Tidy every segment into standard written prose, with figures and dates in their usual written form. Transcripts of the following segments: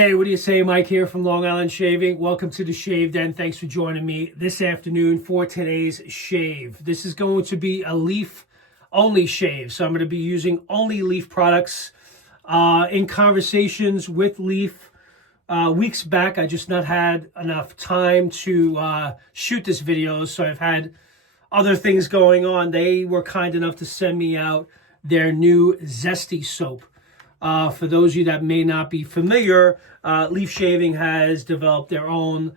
Hey, what do you say? Mike here from Long Island Shaving. Welcome to the Shave Den. Thanks for joining me this afternoon for today's shave. This is going to be a leaf-only shave, so I'm going to be using only leaf products. In conversations with Leaf weeks back, I just not had enough time to shoot this video, so I've had other things going on. They were kind enough to send me out their new Zesty Soap. For those of you that may not be familiar, Leaf Shaving has developed their own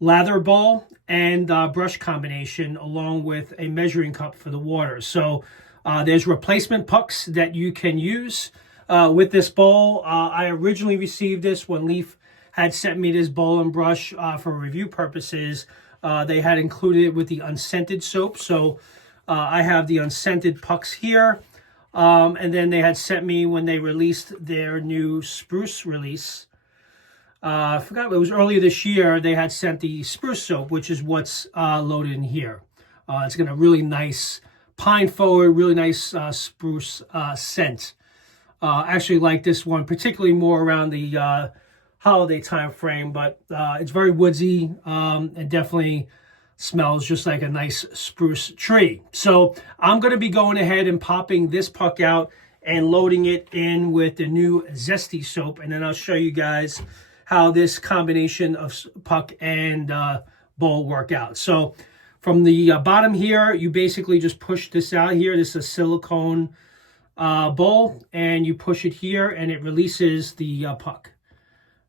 lather ball and brush combination along with a measuring cup for the water. So there's replacement pucks that you can use with this bowl. I originally received this when Leaf had sent me this bowl and brush for review purposes. They had included it with the unscented soap. So I have the unscented pucks here. And then they had sent me when they released their new spruce release. I forgot, it was earlier this year, they had sent the spruce soap, which is what's loaded in here. It's got a really nice pine forward, really nice spruce scent. Actually like this one, particularly more around the holiday time frame, but it's very woodsy and definitely smells just like a nice spruce tree. So I'm going to be going ahead and popping this puck out and loading it in with the new Zesty Soap. And then I'll show you guys how this combination of puck and bowl work out. So from the bottom here, you basically just push this out here. This is a silicone bowl, and you push it here and it releases the puck.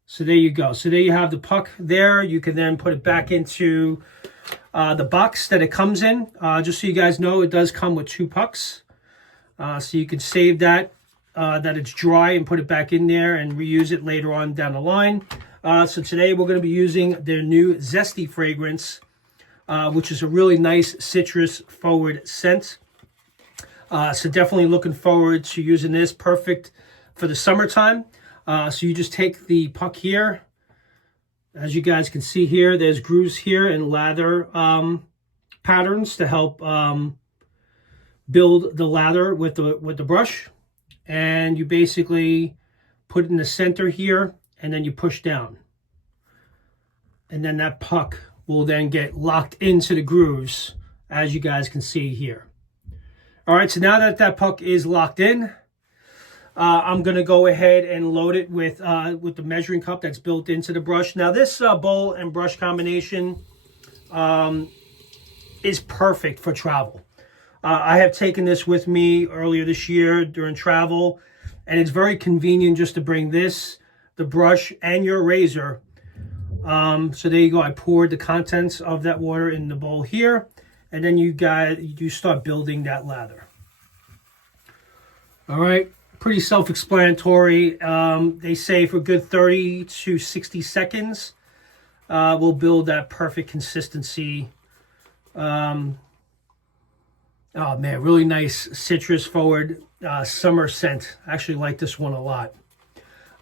So there you go. So there you have the puck there. You can then put it back into the box that it comes in. Just so you guys know, it does come with 2 pucks. So you can save that it's dry and put it back in there and reuse it later on down the line. So today we're going to be using their new Zesty fragrance, which is a really nice citrus forward scent. So definitely looking forward to using this. Perfect for the summertime. So you just take the puck here. As you guys can see here, there's grooves here and lather patterns to help build the lather with the brush. And you basically put it in the center here, and then you push down. And then that puck will then get locked into the grooves, as you guys can see here. All right, so now that that puck is locked in, I'm going to go ahead and load it with the measuring cup that's built into the brush. Now, this bowl and brush combination is perfect for travel. I have taken this with me earlier this year during travel, and it's very convenient just to bring this, the brush, and your razor. So there you go. I poured the contents of that water in the bowl here, and then you start building that lather. All right. Pretty self-explanatory. They say for a good 30 to 60 seconds, we'll build that perfect consistency. Oh man, really nice citrus forward summer scent. I actually like this one a lot.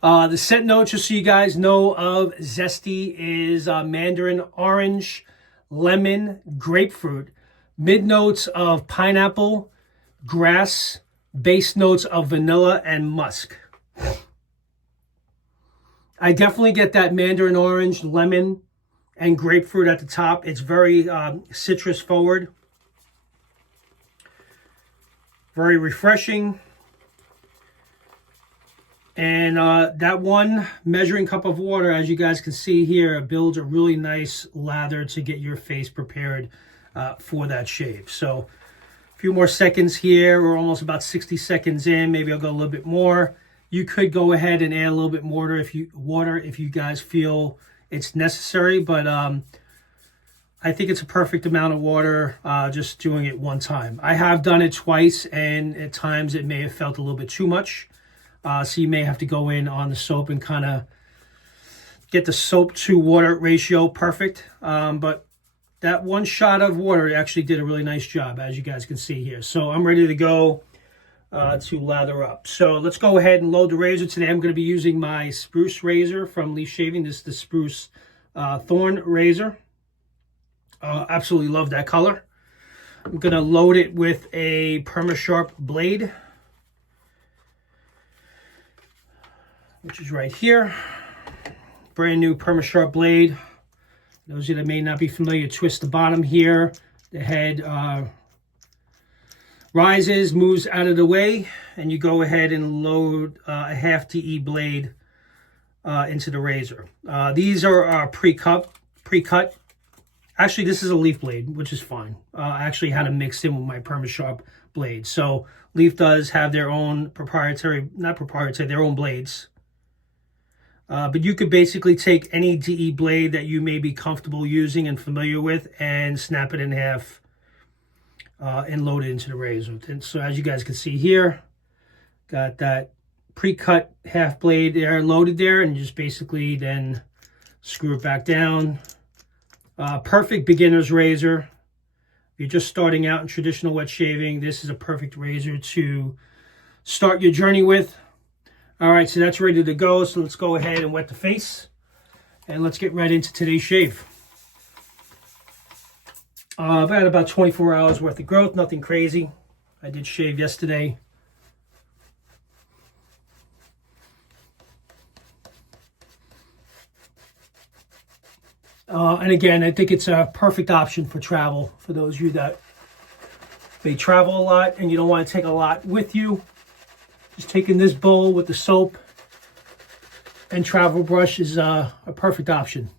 The scent notes, just so you guys know of Zesty, is Mandarin orange, lemon, grapefruit, mid notes of pineapple, grass, base notes of vanilla and musk. I definitely get that Mandarin orange, lemon, and grapefruit at the top. It's very citrus forward. Very refreshing. And that one measuring cup of water, as you guys can see here, builds a really nice lather to get your face prepared for that shave. So few more seconds here. We're almost about 60 seconds in. Maybe I'll go a little bit more. You could go ahead and add a little bit more if you guys feel it's necessary, but I think it's a perfect amount of water just doing it one time. I have done it twice, and at times it may have felt a little bit too much. So you may have to go in on the soap and kind of get the soap to water ratio perfect. But that one shot of water actually did a really nice job, as you guys can see here. So I'm ready to go to lather up. So let's go ahead and load the razor. Today I'm going to be using my spruce razor from Leaf Shaving. This is the Spruce Thorn razor. Absolutely love that color. I'm going to load it with a Perma Sharp blade. which is right here. Brand new perma-sharp blade. Those of you that may not be familiar, twist the bottom here. The head rises, moves out of the way, and you go ahead and load a half TE blade into the razor. These are pre-cut. Actually, this is a Leaf blade, which is fine. I actually had them mixed in with my perma-sharp blade. So Leaf does have their own their own blades. But you could basically take any DE blade that you may be comfortable using and familiar with and snap it in half and load it into the razor. And so as you guys can see here, got that pre-cut half blade there loaded there, and just basically then screw it back down. Perfect beginner's razor. If you're just starting out in traditional wet shaving, this is a perfect razor to start your journey with. All right, so that's ready to go. So let's go ahead and wet the face, and let's get right into today's shave. I've had about 24 hours worth of growth, nothing crazy. I did shave yesterday. And again, I think it's a perfect option for travel. For those of you that may travel a lot and you don't want to take a lot with you, just taking this bowl with the soap and travel brush is a perfect option.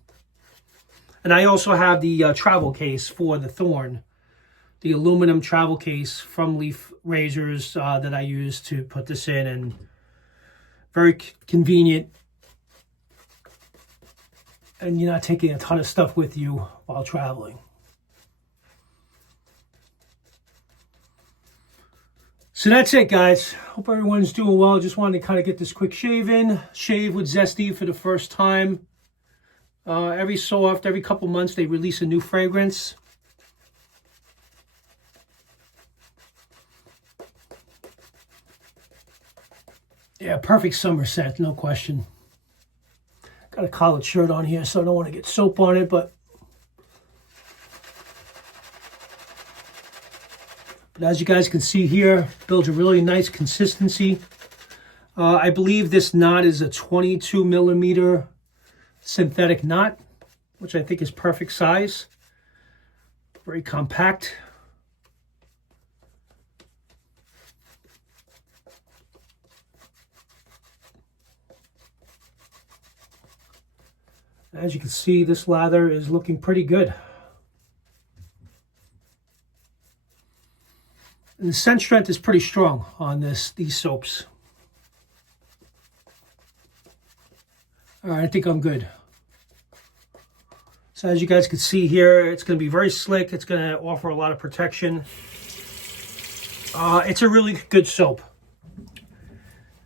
And I also have the travel case for the Thorn, the aluminum travel case from Leaf razors that I use to put this in, and very convenient. And you're not taking a ton of stuff with you while traveling. So that's it, guys. Hope everyone's doing well. Just wanted to kind of get this quick shave in. Shave with Zesty for the first time. Every couple months, they release a new fragrance. Yeah, perfect summer scent, no question. Got a collared shirt on here, so I don't want to get soap on it, but as you guys can see here, builds a really nice consistency. I believe this knot is a 22 millimeter synthetic knot, which I think is perfect size. Very compact. As you can see, this lather is looking pretty good. And the scent strength is pretty strong on these soaps. All right, I think I'm good. So as you guys can see here, it's going to be very slick. It's going to offer a lot of protection. It's a really good soap.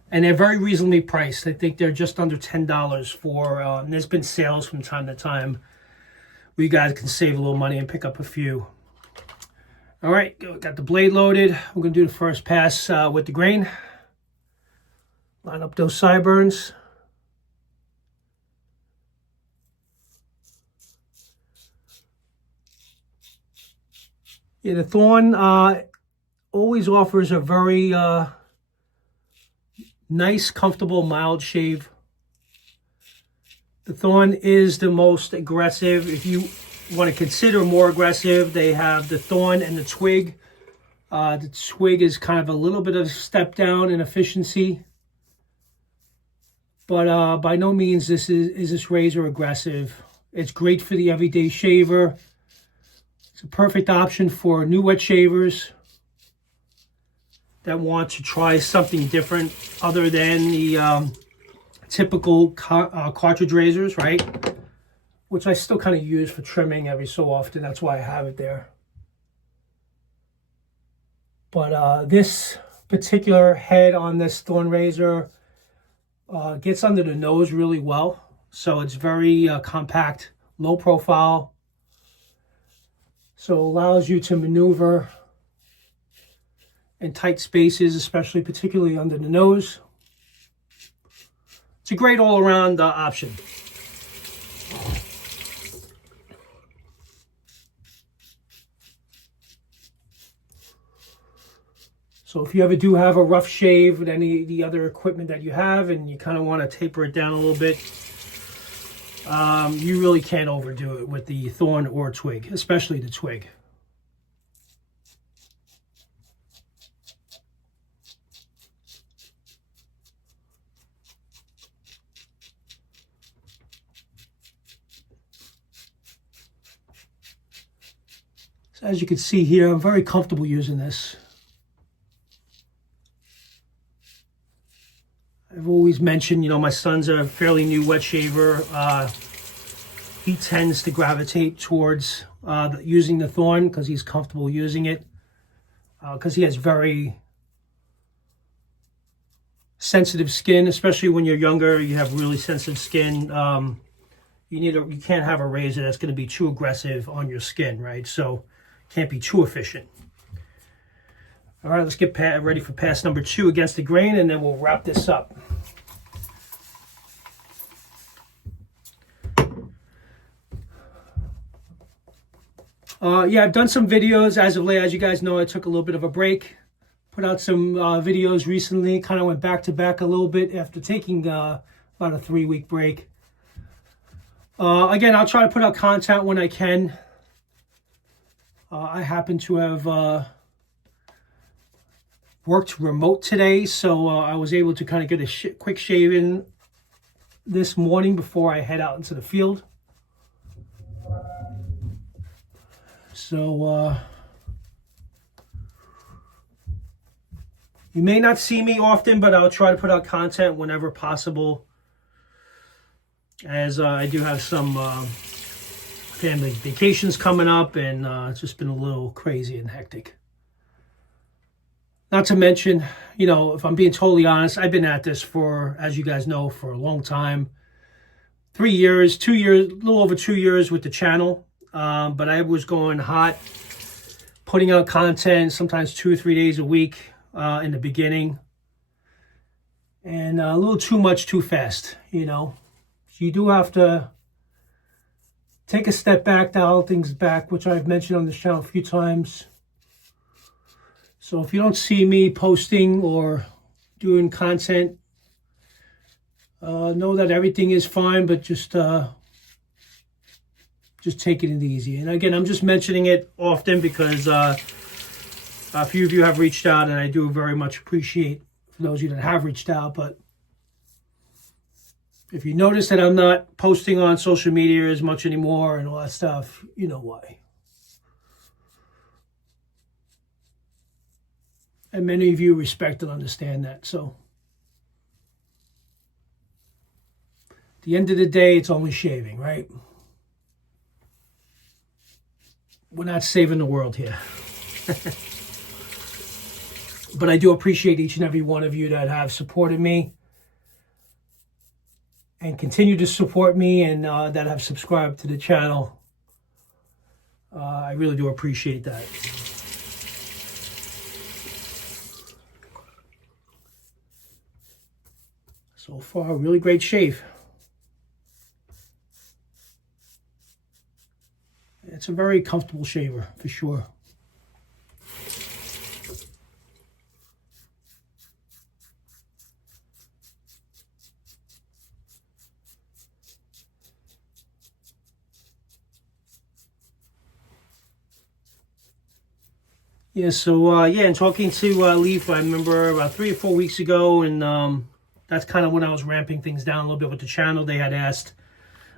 And they're very reasonably priced. I think they're just under $10 for, and there's been sales from time to time where you guys can save a little money and pick up a few. All right, got the blade loaded. We're going to do the first pass with the grain. Line up those sideburns. Yeah, the Thorn always offers a very nice, comfortable, mild shave. The Thorn is the most aggressive. If you want to consider more aggressive, they have the Thorn and the Twig. The Twig is kind of a little bit of a step down in efficiency, but by no means is this razor aggressive. It's great for the everyday shaver. It's a perfect option for new wet shavers that want to try something different other than the typical cartridge razors, right? Which I still kind of use for trimming every so often. That's why I have it there. But this particular head on this Thorn razor gets under the nose really well. So it's very compact, low profile. So it allows you to maneuver in tight spaces, especially particularly under the nose. It's a great all-around option. So So if you ever do have a rough shave with any of the other equipment that you have and you kind of want to taper it down a little bit, you really can't overdo it with the thorn or twig, especially the twig. So as you can see here, I'm very comfortable using this. I've always mentioned, you know, my son's a fairly new wet shaver. He tends to gravitate towards using the thorn because he's comfortable using it. Because he has very sensitive skin, especially when you're younger. You have really sensitive skin. You can't have a razor that's going to be too aggressive on your skin, right? So can't be too efficient. All right, let's get ready for pass number 2 against the grain, and then we'll wrap this up. Yeah, I've done some videos as of late. As you guys know, I took a little bit of a break. Put out some videos recently. Kind of went back to back a little bit after taking about a 3-week break. Again, I'll try to put out content when I can. I happen to have worked remote today, so I was able to kind of get a quick shave in this morning before I head out into the field. So you may not see me often, but I'll try to put out content whenever possible, as I do have some family vacations coming up, and it's just been a little crazy and hectic. Not to mention, you know, if I'm being totally honest, I've been at this for, as you guys know, for a long time. 3 years, 2 years, a little over 2 years with the channel. But I was going hot, putting out content sometimes 2 or 3 days a week in the beginning. And a little too much too fast, you know. So you do have to take a step back, dial things back, which I've mentioned on this channel a few times. So if you don't see me posting or doing content, know that everything is fine, but just take it easy. And again, I'm just mentioning it often because a few of you have reached out, and I do very much appreciate for those of you that have reached out. But if you notice that I'm not posting on social media as much anymore and all that stuff, you know why. And many of you respect and understand that. So at the end of the day, it's only shaving, right? We're not saving the world here. But I do appreciate each and every one of you that have supported me and continue to support me, and that have subscribed to the channel. I really do appreciate that. So far, really great shave. It's a very comfortable shaver, for sure. Yeah, so, yeah, and talking to Leaf, I remember about 3 or 4 weeks ago, and that's kind of when I was ramping things down a little bit with the channel. They had asked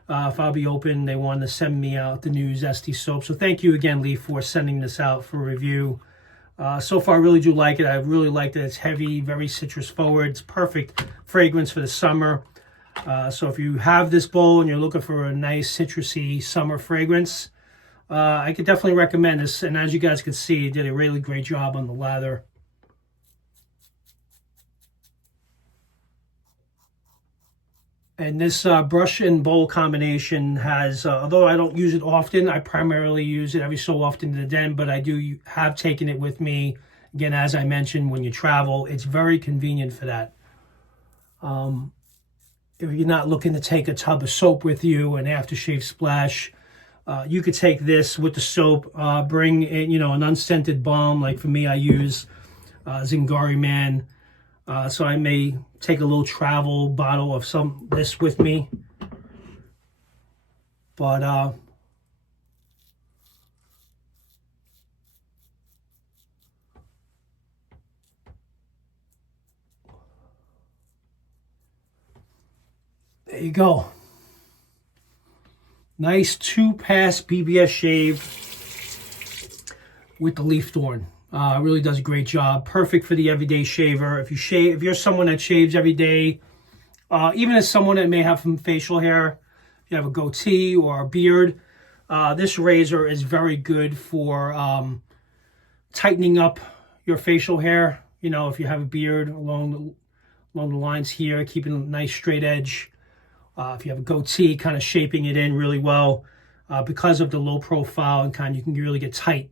if I'll be open. They wanted to send me out the new Zesty Soap. So thank you again, Leaf, for sending this out for review. So far, I really do like it. I really like that it's heavy, very citrus forward. It's perfect fragrance for the summer. So if you have this bowl and you're looking for a nice citrusy summer fragrance, I could definitely recommend this. And as you guys can see, it did a really great job on the lather. And this brush and bowl combination has, although I don't use it often, I primarily use it every so often in the den, but I do have taken it with me. Again, as I mentioned, when you travel, it's very convenient for that. If you're not looking to take a tub of soap with you, an aftershave splash, you could take this with the soap, bring in, you know, an unscented balm. Like for me, I use Zingari Man. So I may take a little travel bottle of this with me. But there you go. Nice 2-pass BBS shave with the Leaf Thorn. Really does a great job. Perfect for the everyday shaver. If you're someone that shaves every day, even as someone that may have some facial hair, if you have a goatee or a beard, this razor is very good for tightening up your facial hair. You know, if you have a beard along the lines here, keeping a nice straight edge. If you have a goatee, kind of shaping it in really well. Because of the low profile and you can really get tight.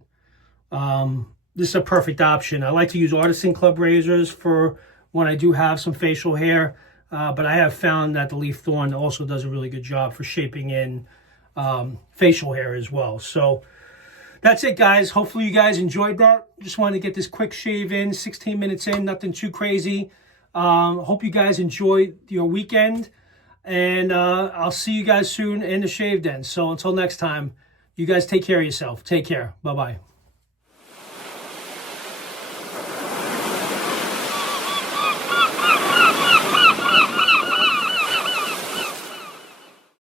This is a perfect option. I like to use Artisan Club razors for when I do have some facial hair. But I have found that the Leaf Thorn also does a really good job for shaping in facial hair as well. So that's it, guys. Hopefully you guys enjoyed that. Just wanted to get this quick shave in, 16 minutes in, nothing too crazy. Hope you guys enjoyed your weekend. And I'll see you guys soon in the shave den. So until next time, you guys take care of yourself. Take care. Bye-bye.